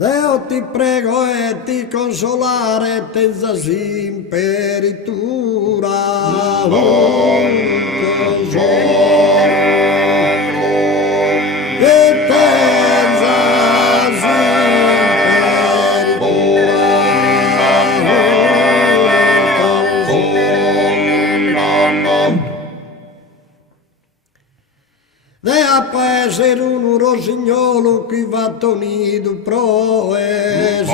Deo ti prego e ti consolare tenza simperitura. E tenza Dea paese un rosignolo qui va tonido pro e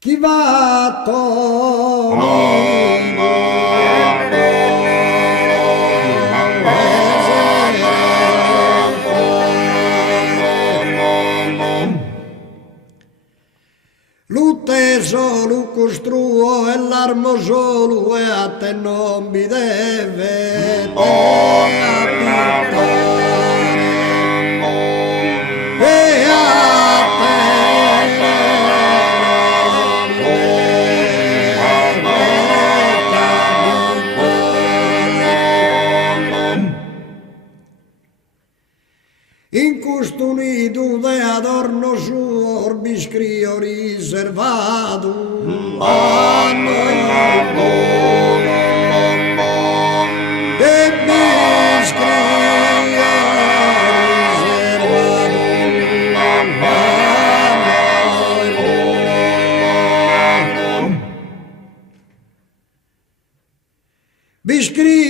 chi va Lutte solo costruo e l'armo solo e a te non mi deve abitare. E a te in questo nido de adorno suo orbi scrio riservato a noi e mi scrio riservato a noi vi scrio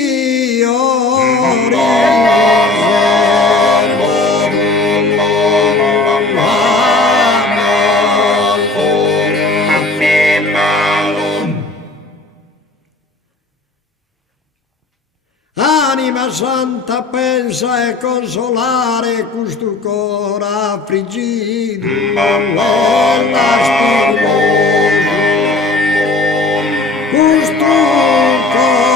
Anima santa pensa e consolare questo cuore affliggito e lastimoso, questo cuore